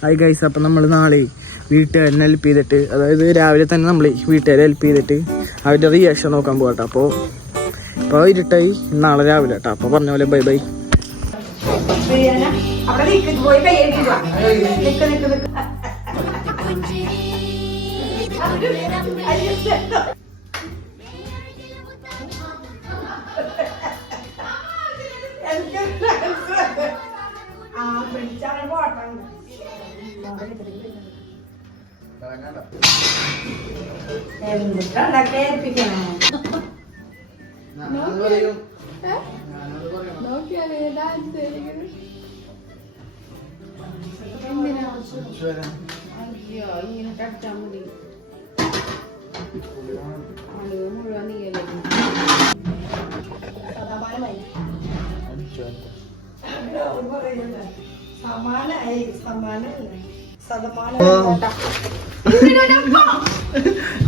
Hi guys, അപ്പം നമ്മൾ നാളെ വീട്ടുകാരനെ ഹെൽപ്പ് ചെയ്തിട്ട്, അതായത് രാവിലെ തന്നെ നമ്മൾ വീട്ടുകാരെ ഹെൽപ്പ് ചെയ്തിട്ട് അവരുടെ റിയാക്ഷൻ നോക്കാൻ പോകട്ടെ. അപ്പോൾ ഇപ്പോൾ ഇരുട്ടായി, നാളെ രാവിലെ കേട്ടോ. അപ്പോൾ പറഞ്ഞ പോലെ ബൈ ബൈ. ഇങ്ങനെ കടിച്ചാൽ മതി. മുഴുവൻ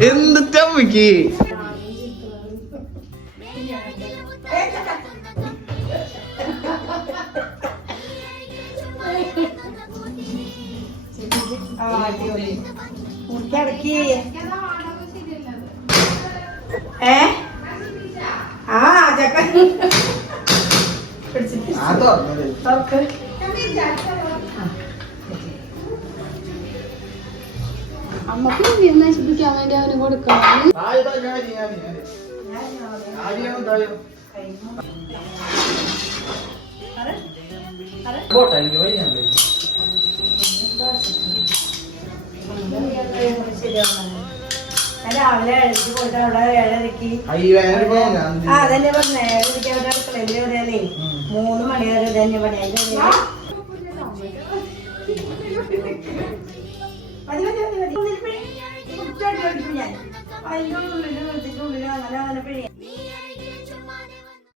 എന്ത് ചമ്മക്ക് അമ്മക്ക് നശിപ്പിക്കാൻ വേണ്ടി അവന് കൊടുക്കണം. രാവിലെ എഴുതി പോയിട്ട് അവിടെ 7:30 അതന്നെ പറഞ്ഞേ. 7:30 അവിടെ അടുക്കളയിൽ വരാനേ 3 മണി വരെ തന്നെ പണി. അതിനുള്ളിൽ അങ്ങനെ അങ്ങനെ പിഴ